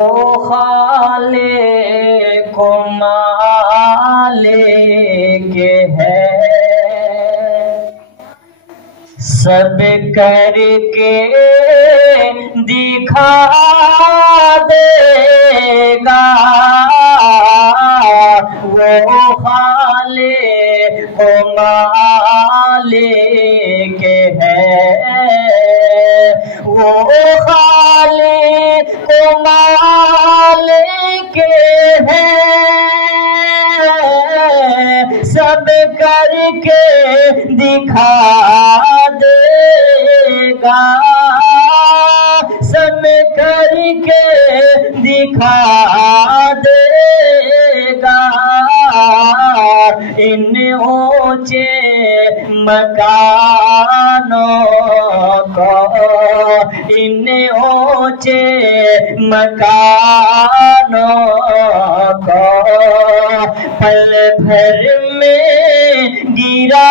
ओ खाले को माले के है, सब करके दिखा देगा। वो खाले को माले के है, वो खाले को मालिक है, सब करके दिखा देगा, सब करके दिखा देगा। इन ऊंचे मकानों को, इन ऊंचे मकानों को पल भर में गिरा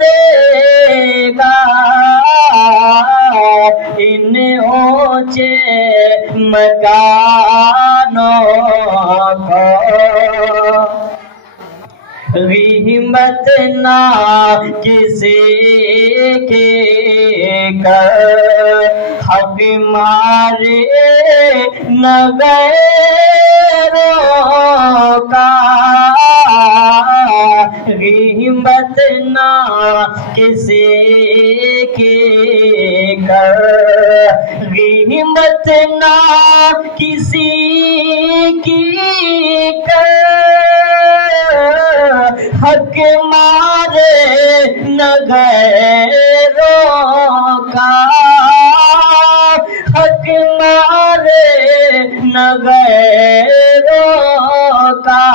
देगा। इन ऊंचे मकानों को ग़ीबत ना किसी के कर, हक मारे न गैरों का। ग़ीबत ना किसी के कर, ग़ीबत ना किसी की कर, हक मारे न गैरों का, हक मारे न गैरों का।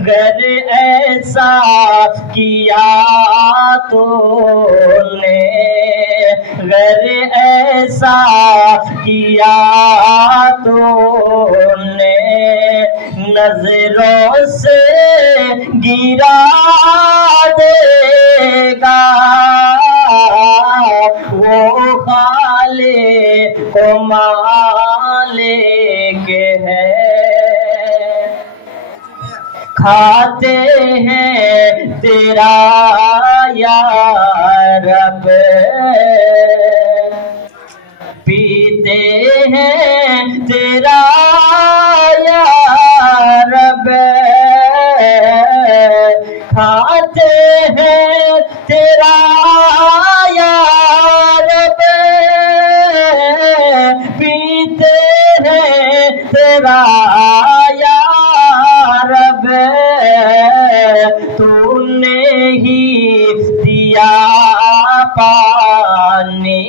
गर ऐसा किया तूने, गर ऐसा किया तूने, नजरों से गिरा देगा। वो खाले को मालिक है, खाते हैं तेरा या रब, पीते हैं तेरा या रब, खाते हैं तेरा या रब, पीते हैं तेरा या रब। तूने ही दिया पानी,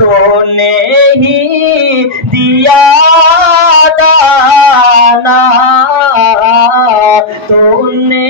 तूने ही दिया दाना, तूने